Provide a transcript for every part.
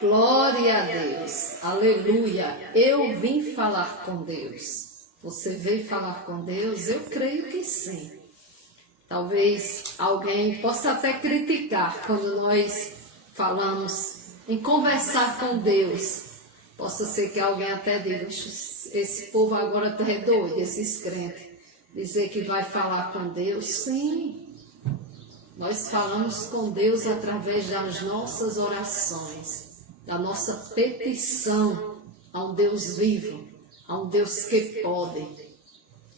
Glória a Deus, aleluia. Eu vim falar com Deus. Você veio falar com Deus? Eu creio que sim. Talvez alguém possa até criticar quando nós falamos em conversar com Deus. Possa ser que alguém até diga, esse povo agora está doido, esses crentes, dizer que vai falar com Deus. Sim, nós falamos com Deus através das nossas orações, da nossa petição a um Deus vivo, a um Deus que pode.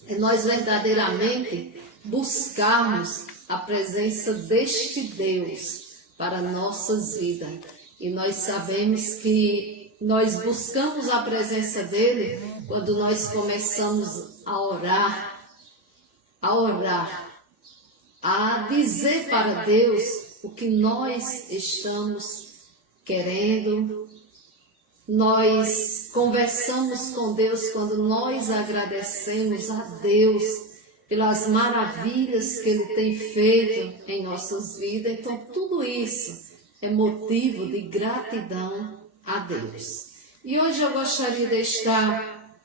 E nós verdadeiramente buscarmos a presença deste Deus para nossas vidas. E nós sabemos que nós buscamos a presença dele quando nós começamos a orar, a dizer para Deus o que nós estamos querendo. Nós conversamos com Deus quando nós agradecemos a Deus pelas maravilhas que Ele tem feito em nossas vidas. Então, tudo isso é motivo de gratidão a Deus. E hoje eu gostaria de estar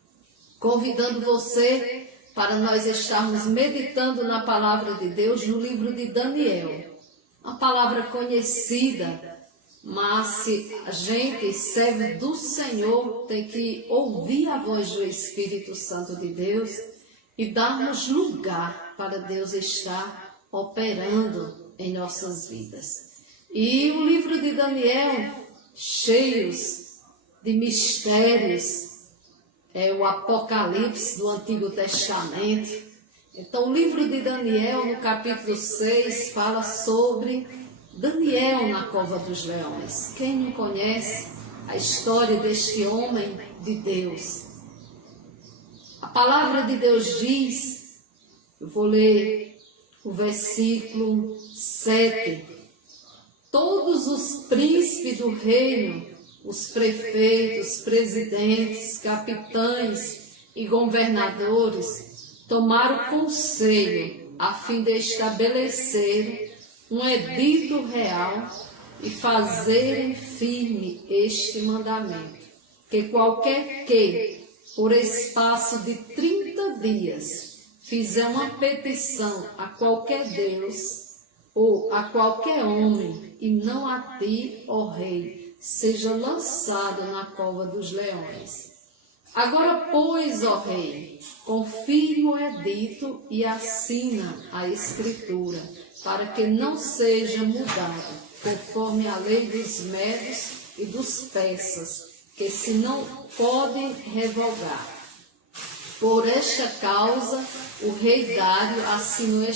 convidando você para nós estarmos meditando na palavra de Deus no livro de Daniel. Uma palavra conhecida, mas se a gente, servo do Senhor, tem que ouvir a voz do Espírito Santo de Deus e darmos lugar para Deus estar operando em nossas vidas. E o livro de Daniel, cheios de mistérios, é o Apocalipse do Antigo Testamento. Então, o livro de Daniel, no capítulo 6, fala sobre Daniel na cova dos leões. Quem não conhece a história deste homem de Deus? A palavra de Deus diz, eu vou ler o versículo 7. Todos os príncipes do reino, os prefeitos, presidentes, capitães e governadores tomaram conselho a fim de estabelecer um edito real e fazerem firme este mandamento, que qualquer que, por espaço de 30 dias, fizer uma petição a qualquer Deus ou a qualquer homem, e não a ti, ó rei, seja lançado na cova dos leões. Agora, pois, ó rei, confirma o edito e assina a escritura, para que não seja mudado, conforme a lei dos medos e dos persas, que se não pode revogar. Por esta causa, o rei Dário assinou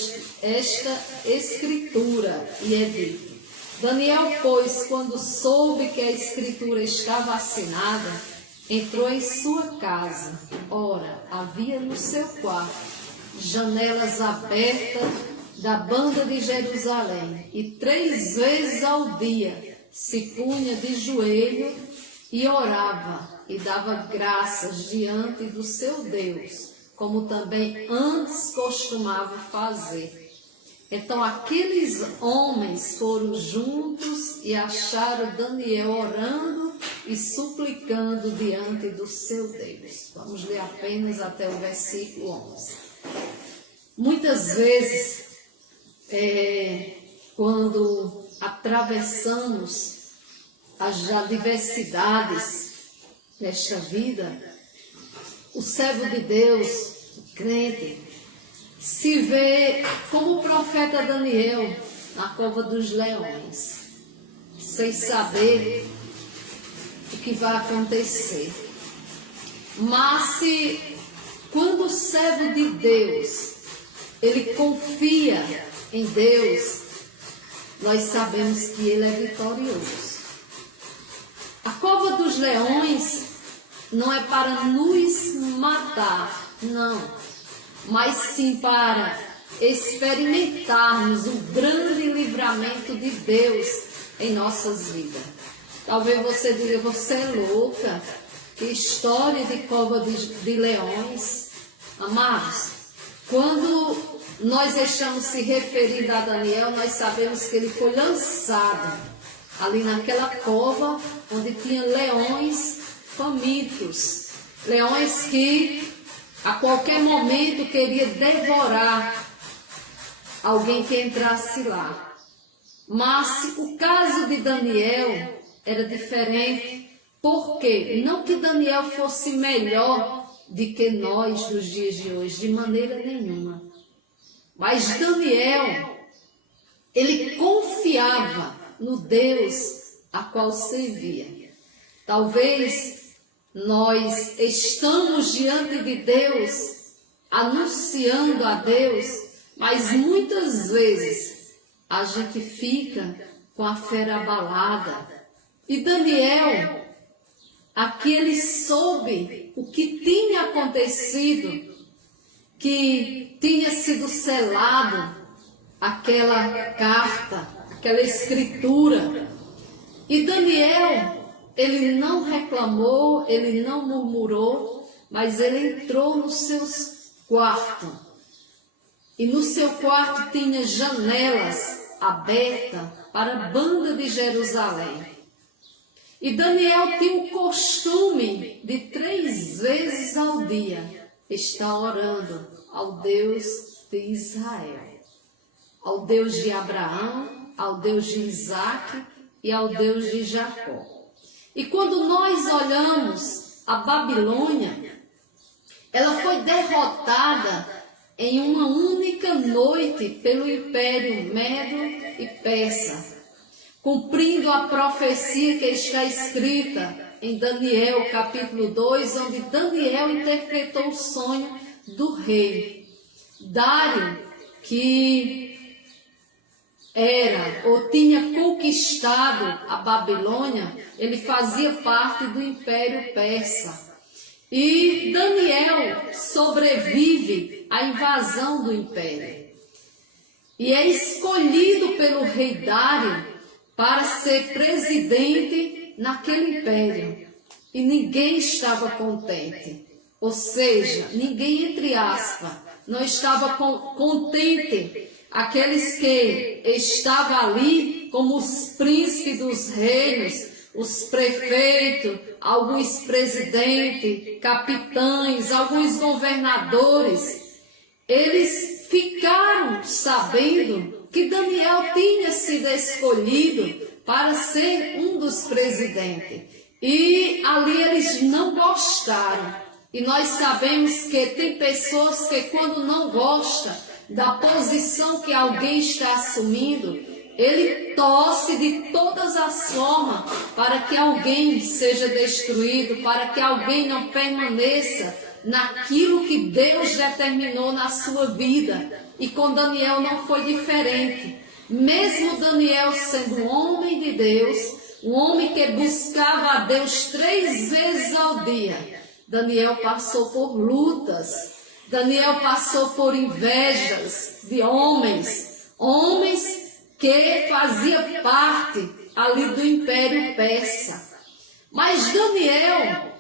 esta escritura e edito. Daniel, pois, quando soube que a escritura estava assinada, entrou em sua casa. Ora, havia no seu quarto janelas abertas da banda de Jerusalém, e 3 vezes ao dia se punha de joelho e orava e dava graças diante do seu Deus, como também antes costumava fazer. Então aqueles homens foram juntos e acharam Daniel orando e suplicando diante do seu Deus. Vamos ler apenas até o versículo 11. Muitas vezes, quando atravessamos as adversidades desta vida, o servo de Deus, o crente, se vê como o profeta Daniel na cova dos leões, sem saber o que vai acontecer. Mas quando o servo de Deus, ele confia em Deus, nós sabemos que ele é vitorioso. A cova dos leões não é para nos matar, não, mas sim para experimentarmos o grande livramento de Deus em nossas vidas. Talvez você diga, você é louca, que história de cova de leões. Amados, quando nós estamos se referindo a Daniel, nós sabemos que ele foi lançado ali naquela cova onde tinha leões famintos, leões que a qualquer momento queria devorar alguém que entrasse lá. Mas o caso de Daniel era diferente, porque não que Daniel fosse melhor do que nós nos dias de hoje, de maneira nenhuma. Mas Daniel, ele confiava no Deus a qual servia. Talvez nós estamos diante de Deus, anunciando a Deus, mas muitas vezes a gente fica com a fé abalada. E Daniel, aqui ele soube o que tinha acontecido, que tinha sido selado aquela carta, aquela escritura. E Daniel, ele não reclamou, ele não murmurou, mas ele entrou no seu quarto. E no seu quarto tinha janelas abertas para a banda de Jerusalém. E Daniel tinha o costume de 3 vezes ao dia estar orando ao Deus de Israel, ao Deus de Abraão, ao Deus de Isaac e ao Deus de Jacó. E quando nós olhamos a Babilônia, ela foi derrotada em uma única noite pelo Império Medo e Persa, cumprindo a profecia que está escrita em Daniel capítulo 2, onde Daniel interpretou o sonho do rei Dário, que era ou tinha conquistado a Babilônia. Ele fazia parte do Império Persa. E Daniel sobrevive à invasão do Império. E é escolhido pelo rei Dário para ser presidente naquele império. E ninguém estava contente. Ou seja, ninguém, entre aspas, não estava contente. Aqueles que estavam ali como os príncipes dos reinos, os prefeitos, alguns presidentes, capitães, alguns governadores, eles ficaram sabendo que Daniel tinha sido escolhido para ser um dos presidentes. E ali eles não gostaram. E nós sabemos que tem pessoas que quando não gostam da posição que alguém está assumindo, ele torce de todas as formas para que alguém seja destruído, para que alguém não permaneça naquilo que Deus determinou na sua vida. E com Daniel não foi diferente. Mesmo Daniel sendo um homem de Deus, um homem que buscava a Deus 3 vezes ao dia, Daniel passou por lutas, Daniel passou por invejas de homens que faziam parte ali do Império Persa. Mas Daniel,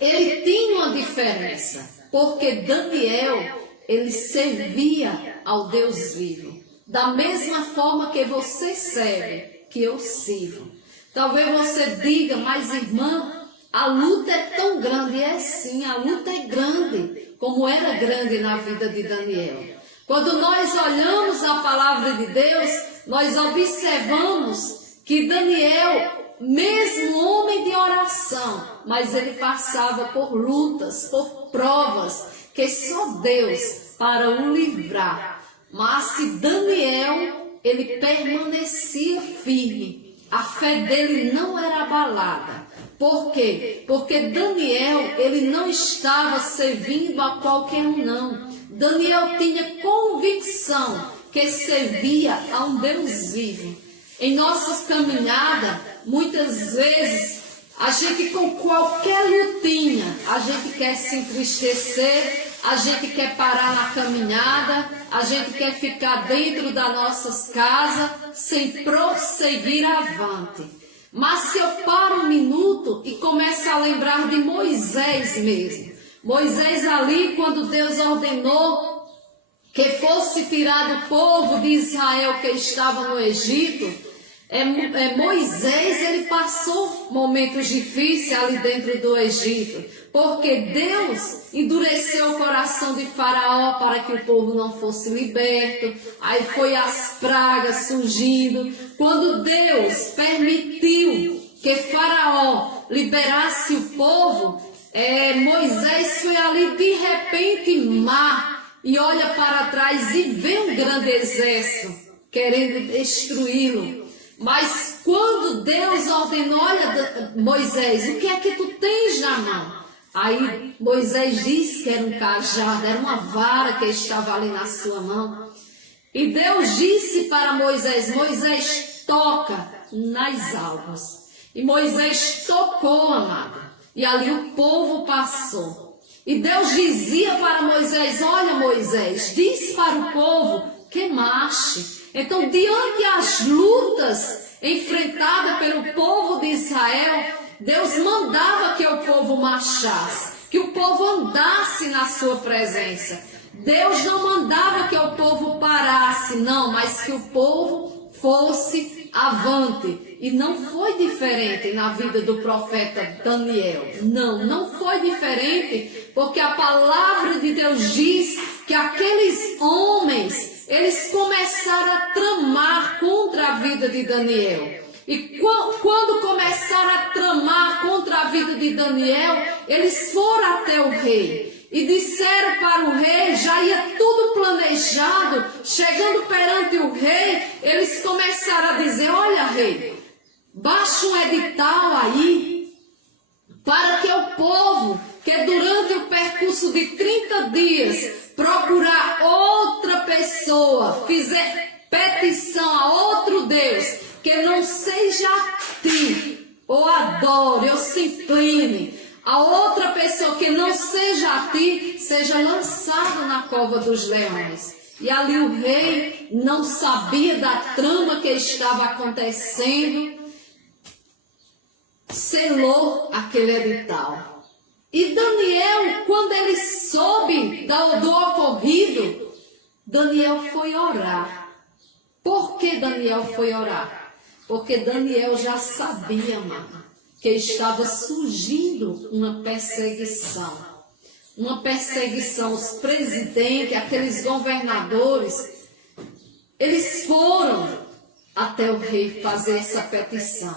ele tinha uma diferença, porque Daniel, ele servia ao Deus vivo, da mesma forma que você serve, que eu sirvo. Talvez você diga, mas irmã, a luta é tão grande. É sim, a luta é grande, como era grande na vida de Daniel. Quando nós olhamos a palavra de Deus, nós observamos que Daniel, mesmo homem de oração, mas ele passava por lutas, por provas, que só Deus para o livrar. Mas se Daniel, ele permanecia firme, a fé dele não era abalada. Por quê? Porque Daniel, ele não estava servindo a qualquer um, não. Daniel tinha convicção que servia a um Deus vivo. Em nossas caminhadas, muitas vezes, a gente com qualquer lutinha, a gente quer se entristecer, a gente quer parar na caminhada, a gente quer ficar dentro das nossas casas, sem prosseguir avante. Mas se eu paro um minuto e começo a lembrar de Moisés mesmo. Moisés ali, quando Deus ordenou que fosse tirado o povo de Israel que estava no Egito, Moisés, ele passou momentos difíceis ali dentro do Egito, porque Deus endureceu o coração de Faraó para que o povo não fosse liberto. Aí foi as pragas surgindo. Quando Deus permitiu que Faraó liberasse o povo, Moisés foi ali de repente mar e olha para trás e vê um grande exército querendo destruí-lo. Mas quando Deus ordenou, olha Moisés, o que é que tu tens na mão? Aí Moisés disse que era um cajado, era uma vara que estava ali na sua mão. E Deus disse para Moisés, Moisés, toca nas águas. E Moisés tocou, amado. E ali o povo passou. E Deus dizia para Moisés, olha Moisés, diz para o povo que marche. Então, diante das lutas enfrentadas pelo povo de Israel, Deus mandava que o povo marchasse, que o povo andasse na sua presença. Deus não mandava que o povo parasse, não, mas que o povo fosse avante. E não foi diferente na vida do profeta Daniel. Não foi diferente, porque a palavra de Deus diz que aqueles homens, eles começaram a tramar contra a vida de Daniel. E quando começaram a tramar contra a vida de Daniel, eles foram até o rei e disseram para o rei, já ia tudo planejado, chegando perante o rei, eles começaram a dizer, olha rei, baixa um edital aí, para que o povo, que durante o percurso de 30 dias, procurar outra pessoa, fizer petição a outro Deus, que não seja a ti, ou adore, ou se incline, a outra pessoa que não seja a ti, seja lançado na cova dos leões. E ali o rei não sabia da trama que estava acontecendo, selou aquele edital. E Daniel, quando ele soube do ocorrido, Daniel foi orar. Por que Daniel foi orar? Porque Daniel já sabia, mano, que estava surgindo uma perseguição. Uma perseguição. Os presidentes, aqueles governadores, eles foram até o rei fazer essa petição.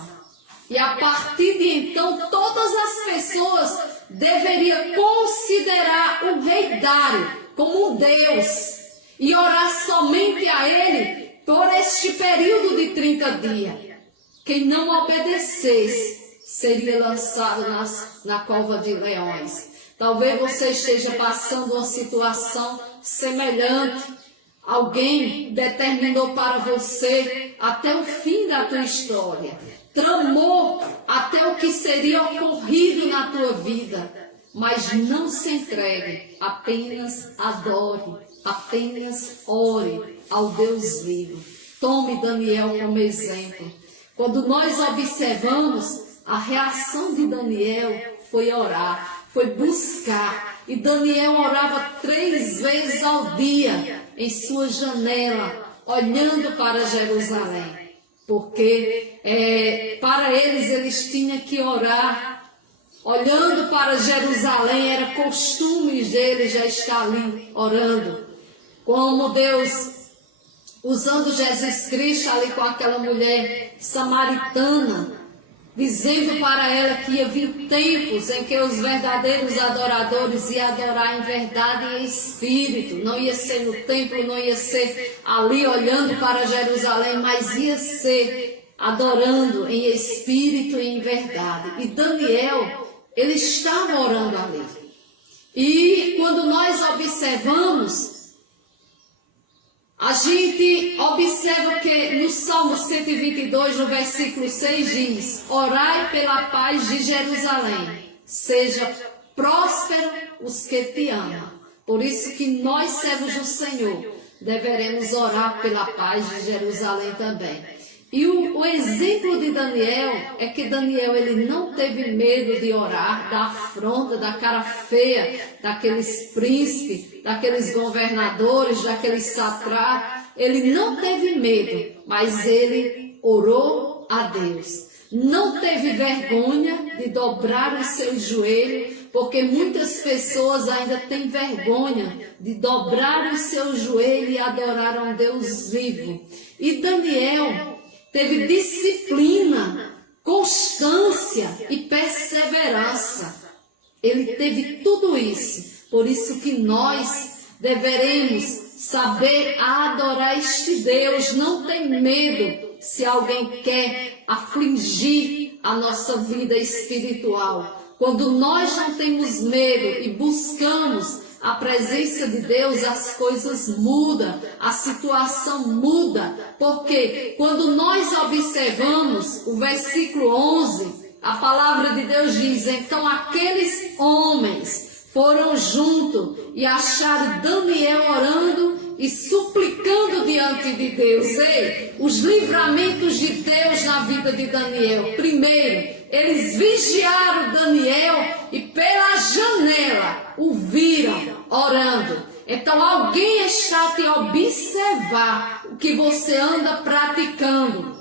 E a partir de então, todas as pessoas deveriam considerar o rei Dário como um Deus e orar somente a ele por este período de 30 dias. Quem não obedecesse seria lançado na cova de leões. Talvez você esteja passando uma situação semelhante. Alguém determinou para você até o fim da tua história. Tramou até o que seria ocorrido na tua vida. Mas não se entregue, apenas adore, apenas ore ao Deus vivo. Tome Daniel como exemplo. Quando nós observamos, a reação de Daniel foi orar, foi buscar. E Daniel orava 3 vezes ao dia em sua janela, olhando para Jerusalém. Porque para eles tinham que orar, olhando para Jerusalém, era costume deles já estar ali orando. Como Deus, usando Jesus Cristo ali com aquela mulher samaritana, dizendo para ela que ia vir tempos em que os verdadeiros adoradores iam adorar em verdade e em espírito. Não ia ser no templo, não ia ser ali olhando para Jerusalém, mas ia ser adorando em espírito e em verdade. E Daniel, ele estava orando ali. E quando nós observamos, a gente observa que no Salmo 122, no versículo 6 diz: orai pela paz de Jerusalém, seja próspero os que te amam. Por isso que nós, servos do Senhor, deveremos orar pela paz de Jerusalém também. E o exemplo de Daniel é que Daniel, ele não teve medo de orar da afronta, da cara feia, daqueles príncipes, daqueles governadores, daqueles satrapas. Ele não teve medo, mas ele orou a Deus. Não teve vergonha de dobrar os seus joelhos, porque muitas pessoas ainda têm vergonha de dobrar os seus joelhos e adorar a um Deus vivo. E Daniel teve disciplina, constância e perseverança. Ele teve tudo isso. Por isso que nós deveremos saber adorar este Deus. Não tem medo se alguém quer afligir a nossa vida espiritual. Quando nós não temos medo e buscamos a presença de Deus, as coisas mudam, a situação muda. Porque quando nós observamos o versículo 11, a palavra de Deus diz: então aqueles homens foram juntos e acharam Daniel orando e suplicando diante de Deus. Ei, os livramentos de Deus na vida de Daniel. Primeiro, eles vigiaram Daniel e pela janela o viram orando. Então alguém está a te observar o que você anda praticando.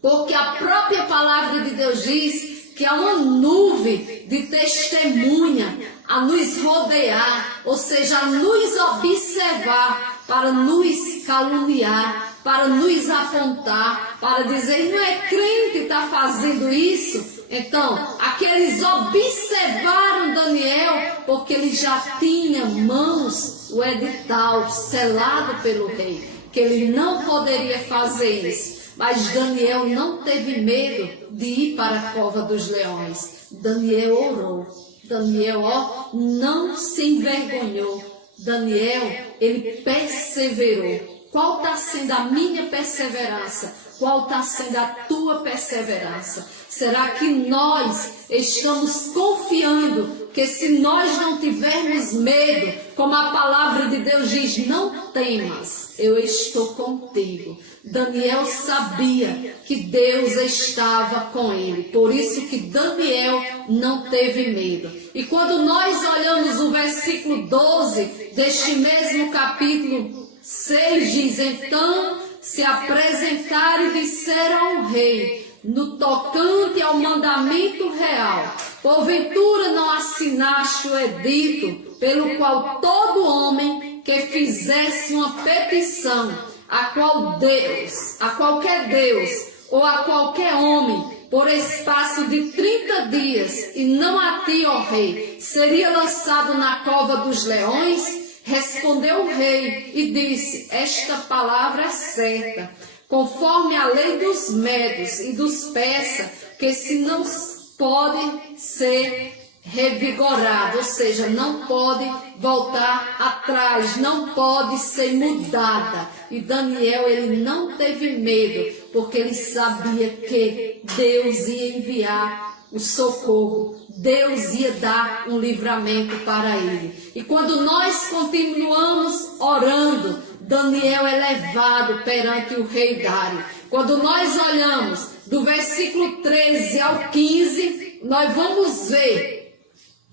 Porque a própria palavra de Deus diz que há uma nuvem de testemunha a nos rodear, ou seja, a nos observar, para nos caluniar, para nos apontar, para dizer: não é crente que está fazendo isso? Então, aqueles observaram Daniel, porque ele já tinha em mãos o edital selado pelo rei, que ele não poderia fazer isso. Mas Daniel não teve medo de ir para a cova dos leões. Daniel orou. Daniel, não se envergonhou. Daniel, ele perseverou. Qual está sendo a minha perseverança? Qual está sendo a tua perseverança? Será que nós estamos confiando que se nós não tivermos medo, como a palavra de Deus diz, não temas, eu estou contigo. Daniel sabia que Deus estava com ele, por isso que Daniel não teve medo. E quando nós olhamos o versículo 12 deste mesmo capítulo 6, diz: então se apresentaram e disseram ao rei, no tocante ao mandamento real, porventura não assinaste o edito, pelo qual todo homem que fizesse uma petição a qualquer Deus ou a qualquer homem, por espaço de 30 dias, e não a ti, ó rei, seria lançado na cova dos leões? Respondeu o rei e disse: esta palavra é certa, conforme a lei dos medos e dos persas, que se não pode ser revigorado, ou seja, não pode voltar atrás, não pode ser mudada. E Daniel, ele não teve medo, porque ele sabia que Deus ia enviar o socorro, Deus ia dar um livramento para ele. E quando nós continuamos orando, Daniel é levado perante o rei Dário. Quando nós olhamos do versículo 13 ao 15, nós vamos ver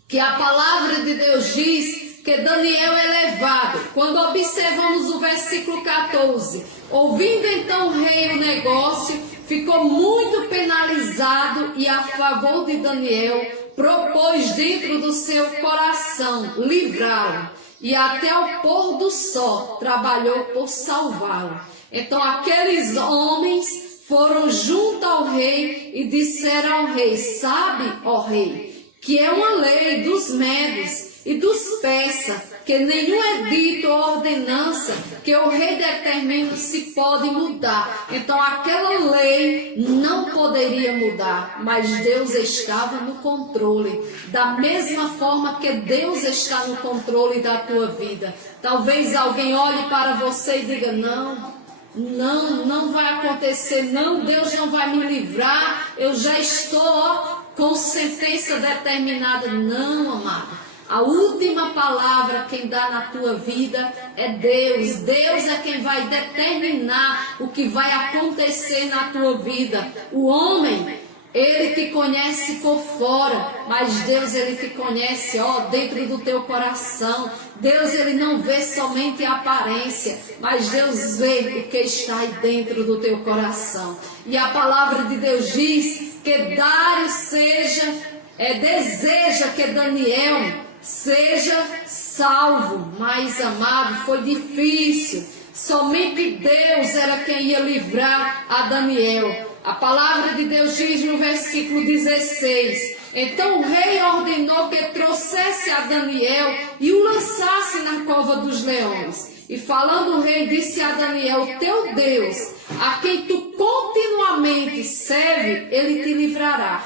que a palavra de Deus diz que Daniel é levado. Quando observamos o versículo 14, ouvindo então o rei o negócio, ficou muito penalizado e a favor de Daniel propôs dentro do seu coração livrá-lo, e até ao pôr do sol trabalhou por salvá-lo. Então aqueles homens foram junto ao rei e disseram ao rei: sabe, ó rei, que é uma lei dos medos e dos persas, que nenhum edito ou ordenança que o rei determine se pode mudar. Então aquela lei não poderia mudar, mas Deus estava no controle. Da mesma forma que Deus está no controle da tua vida. Talvez alguém olhe para você e diga: não vai acontecer, não, Deus não vai me livrar, eu já estou com sentença determinada. Não, amado. A última palavra quem dá na tua vida é Deus. Deus é quem vai determinar o que vai acontecer na tua vida. O homem Ele te conhece por fora, mas Deus, ele te conhece, dentro do teu coração. Deus, ele não vê somente a aparência, mas Deus vê o que está aí dentro do teu coração. E a palavra de Deus diz que Dário deseja que Daniel seja salvo. Mas, amado, foi difícil. Somente Deus era quem ia livrar a Daniel. A palavra de Deus diz no versículo 16: então o rei ordenou que trouxesse a Daniel e o lançasse na cova dos leões. E falando o rei, disse a Daniel: teu Deus, a quem tu continuamente serve, ele te livrará.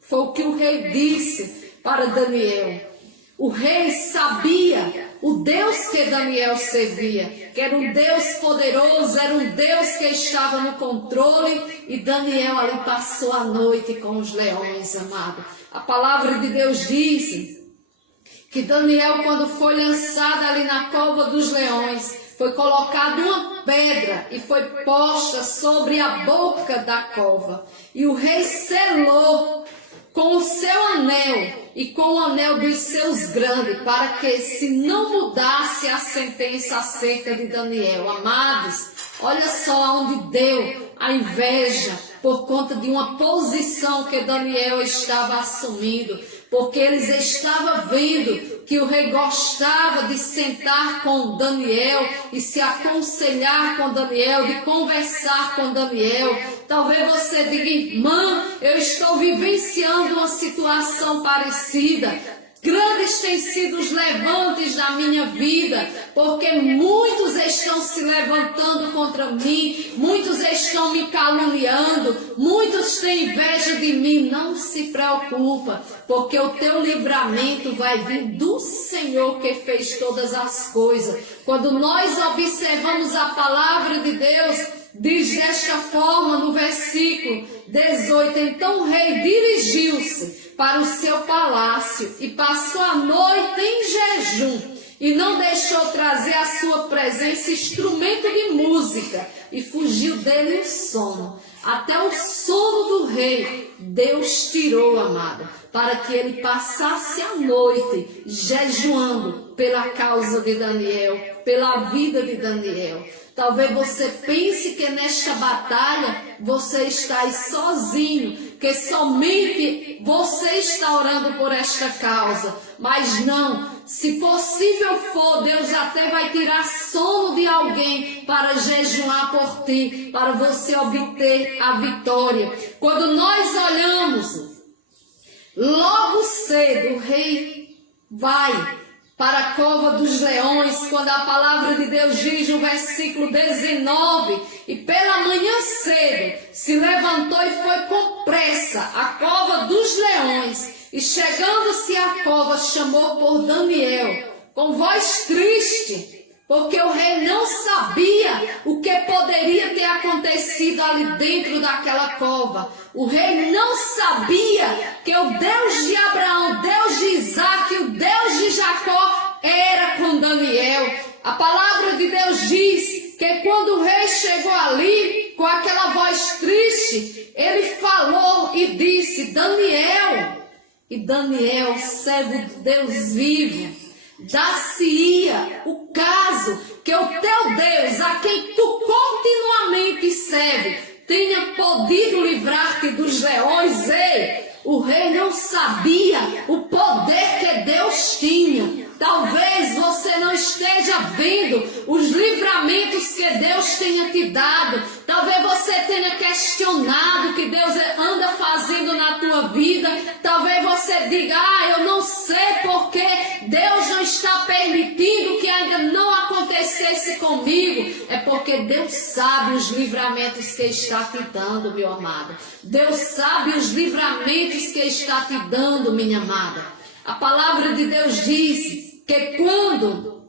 Foi o que o rei disse para Daniel. O rei sabia o Deus que Daniel servia, que era um Deus poderoso, era um Deus que estava no controle, e Daniel ali passou a noite com os leões, amado. A palavra de Deus diz que Daniel, quando foi lançado ali na cova dos leões, foi colocada uma pedra e foi posta sobre a boca da cova. E o rei selou com o seu anel e com o anel dos seus grandes, para que se não mudasse a sentença acerca de Daniel. Amados, olha só onde deu a inveja por conta de uma posição que Daniel estava assumindo, porque eles estavam vendo que o rei gostava de sentar com Daniel e se aconselhar com Daniel, de conversar com Daniel. Talvez você diga: irmã, eu estou vivenciando uma situação parecida. Grandes têm sido os levantes da minha vida, porque muitos estão se levantando contra mim, muitos estão me caluniando, muitos têm inveja de mim. Não se preocupa, porque o teu livramento vai vir do Senhor que fez todas as coisas. Quando nós observamos a palavra de Deus, diz desta forma no versículo 18: então o rei dirigiu-se para o seu palácio e passou a noite em jejum, e não deixou trazer à sua presença instrumento de música, e fugiu dele o sono. Até o sono do rei Deus tirou, amado, para que ele passasse a noite jejuando pela causa de Daniel, pela vida de Daniel. Talvez você pense que nesta batalha você está aí sozinho, que somente você está orando por esta causa. Mas não, se possível for, Deus até vai tirar sono de alguém para jejuar por ti, para você obter a vitória. Quando nós olhamos, logo cedo o rei vai para a cova dos leões, quando a palavra de Deus diz no versículo 19: e pela manhã cedo se levantou e foi com pressa à cova dos leões, e chegando-se à cova chamou por Daniel com voz triste, porque o rei não sabia o que poderia ter acontecido ali dentro daquela cova. O rei não sabia que o Deus de Abraão, o Deus de Isaac, o Deus de Jacó era com Daniel. A palavra de Deus diz que quando o rei chegou ali, com aquela voz triste, ele falou e disse: Daniel. E Daniel, servo de Deus vivo, dar-se-ia o caso que o teu Deus, a quem tu continuamente serve, tenha podido livrar-te dos leões. Ei, o rei não sabia o poder que Deus tinha. Talvez você não esteja vendo os livramentos que Deus tenha te dado. Talvez você tenha questionado o que Deus anda fazendo na tua vida. Talvez você diga: eu não sei porque Deus não está permitindo que ainda não acontecesse comigo. É porque Deus sabe os livramentos que está te dando, meu amado. Deus sabe os livramentos que está te dando, minha amada. A palavra de Deus diz que quando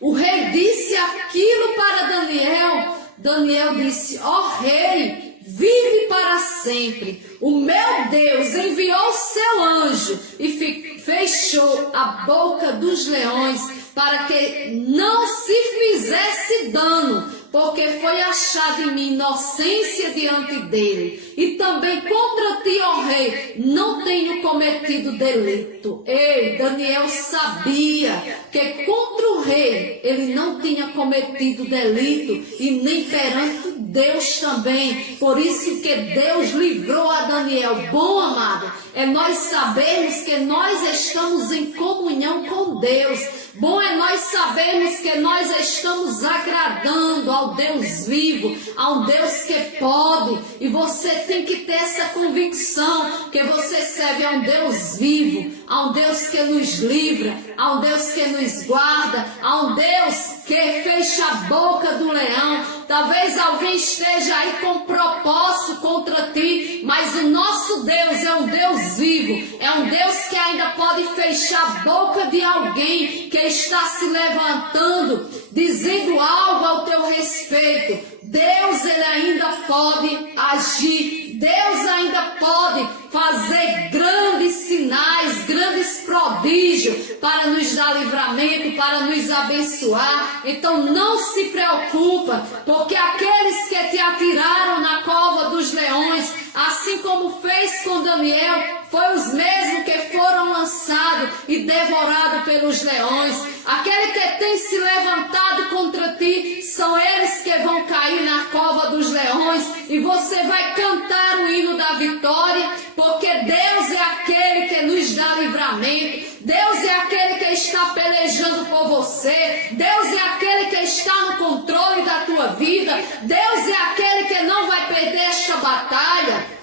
o rei disse aquilo para Daniel, Daniel disse: ó rei, vive para sempre. O meu Deus enviou seu anjo e fechou a boca dos leões para que não se fizesse dano, porque foi achada em mim inocência diante dele. e também contra ti, ó rei, não tenho cometido delito. Ei, Daniel sabia que contra o rei ele não tinha cometido delito e nem perante Deus também. Por isso que Deus livrou a Daniel. Bom, amado, é nós sabermos que nós estamos em comunhão com Deus. Bom é nós sabermos que nós estamos agradando ao Deus vivo, ao Deus que pode. E você tem que ter essa convicção que você serve a um Deus vivo, a um Deus que nos livra, a um Deus que nos guarda, a um Deus que fecha a boca do leão. Talvez alguém esteja aí com propósito contra ti, mas o nosso Deus é um Deus vivo, é um Deus que ainda pode fechar a boca de alguém que está se levantando, dizendo algo ao teu respeito. Deus, ele ainda pode agir, Deus ainda pode fazer grandes sinais, grandes prodígios para nos dar livramento, para nos abençoar. Então não se preocupa, porque aqueles que te atiraram na cova dos leões, assim como fez com Daniel, foi os mesmos que foram lançados e devorados pelos leões. Aquele que tem se levantado contra ti, são eles que vão cair na cova dos leões, e você vai cantar o hino da vitória, porque Deus é aquele que nos dá livramento, Deus é aquele que está pelejando por você, Deus é aquele que está no controle da tua vida, Deus é aquele que não vai perder esta batalha.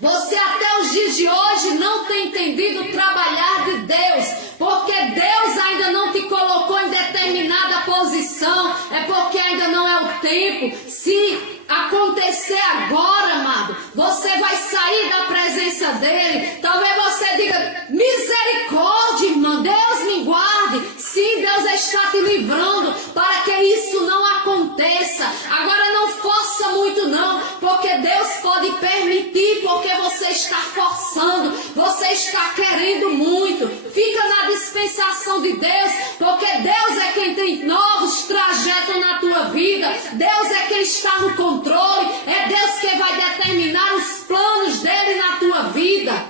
Você até os dias de hoje não tem entendido o trabalhar de Deus, porque Deus ainda não te colocou em determinada posição, é porque ainda não é o tempo. Se acontecer agora, amado, você vai sair da presença dele. Talvez você diga: misericórdia, irmã, Deus me guarde. Sim, Deus está te livrando para que isso não aconteça. Agora não força muito não, porque Deus pode permitir, porque você está forçando, você está querendo muito. Fica na dispensação de Deus, porque Deus é quem tem novos trajetos na tua vida. Deus é quem está no controle, é Deus que vai determinar os planos dele na tua vida.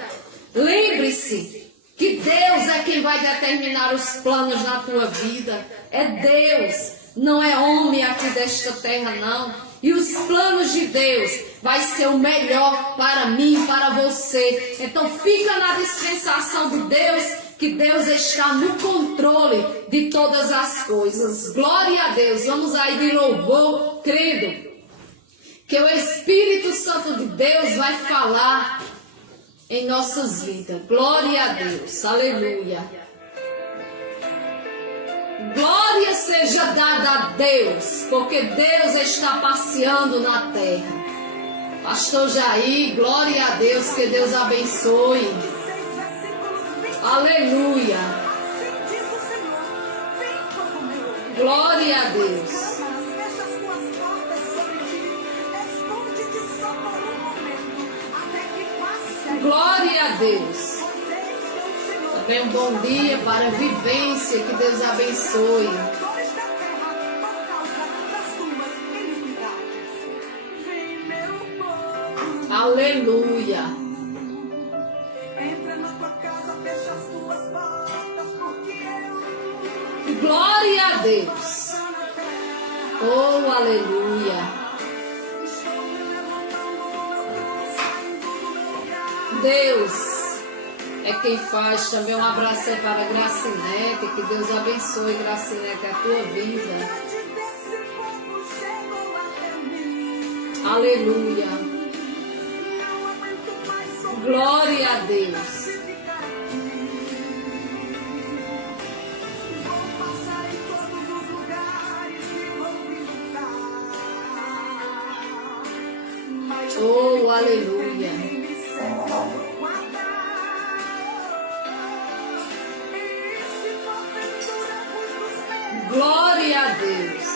Lembre-se que Deus é quem vai determinar os planos na tua vida. É Deus, não é homem aqui desta terra não. E os planos de Deus vai ser o melhor para mim, para você. Então fica na dispensação de Deus, que Deus está no controle de todas as coisas. Glória a Deus. Vamos aí de louvor, crendo que o Espírito Santo de Deus vai falar em nossas vidas. Glória a Deus. Aleluia. Glória seja dada a Deus, porque Deus está passeando na terra. Pastor Jair, glória a Deus, que Deus abençoe. Aleluia. Glória a Deus. Glória a Deus. Também um bom dia para a vivência, que Deus abençoe. Aleluia. Entra na tua casa, fecha as tuas portas, porque glória a Deus. Oh, aleluia. Deus é quem faz. Também um abraço aí para a Gracinete, que Deus abençoe, Gracinete, a tua vida. Aleluia. Glória a Deus. Oh, aleluia. Glória a Deus.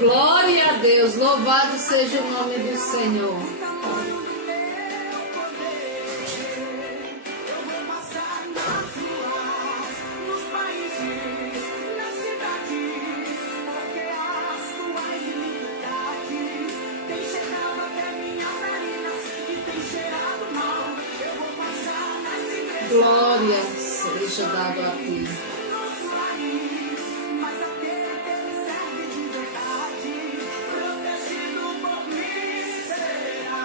Glória a Deus. Louvado seja o nome do Senhor. glória seja dada a ti. Mas aquele que me serve de verdade, protegido por mim será.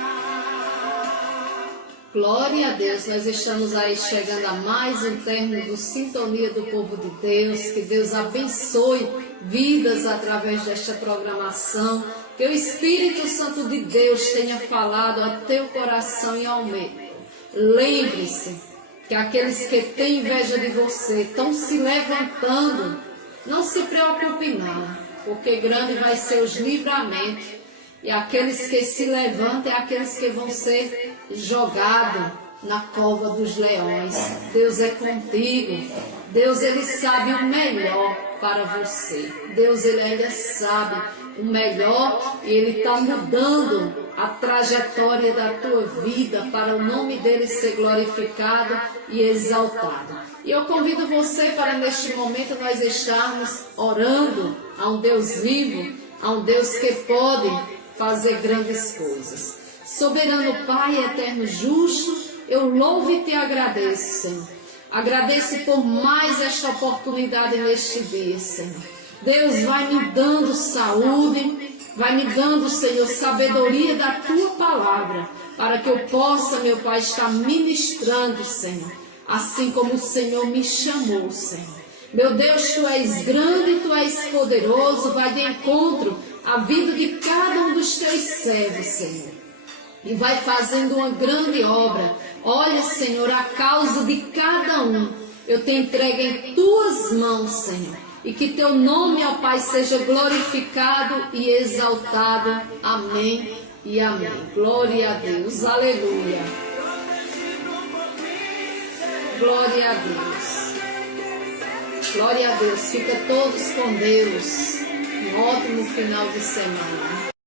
Glória a Deus, nós estamos aí chegando a mais um término do Sintonia do Povo de Deus. Que Deus abençoe vidas através desta programação. Que o Espírito Santo de Deus tenha falado ao teu coração e ao meu. Lembre-se que aqueles que têm inveja de você estão se levantando. Não se preocupe não, porque grande vai ser os livramentos. E aqueles que se levantam é aqueles que vão ser jogados na cova dos leões. Deus é contigo. Deus, Ele sabe o melhor para você. Deus, Ele ainda sabe o melhor e Ele está mudando a trajetória da tua vida para o nome dEle ser glorificado e exaltado. E eu convido você para neste momento nós estarmos orando a um Deus vivo, a um Deus que pode fazer grandes coisas. Soberano Pai, eterno justo, eu louvo e te agradeço, Senhor. Agradeço por mais esta oportunidade neste dia, Senhor. Deus, vai me dando saúde, vai me dando, Senhor, sabedoria da tua palavra, para que eu possa, meu Pai, estar ministrando, Senhor, assim como o Senhor me chamou, Senhor. Meu Deus, tu és grande, tu és poderoso, vai de encontro à vida de cada um dos teus servos, Senhor. E vai fazendo uma grande obra. Olha, Senhor, a causa de cada um, eu te entrego em tuas mãos, Senhor. E que teu nome, ó Pai, seja glorificado e exaltado. Amém e amém. Glória a Deus. Aleluia. Glória a Deus. Glória a Deus. Fica todos com Deus. Um ótimo final de semana.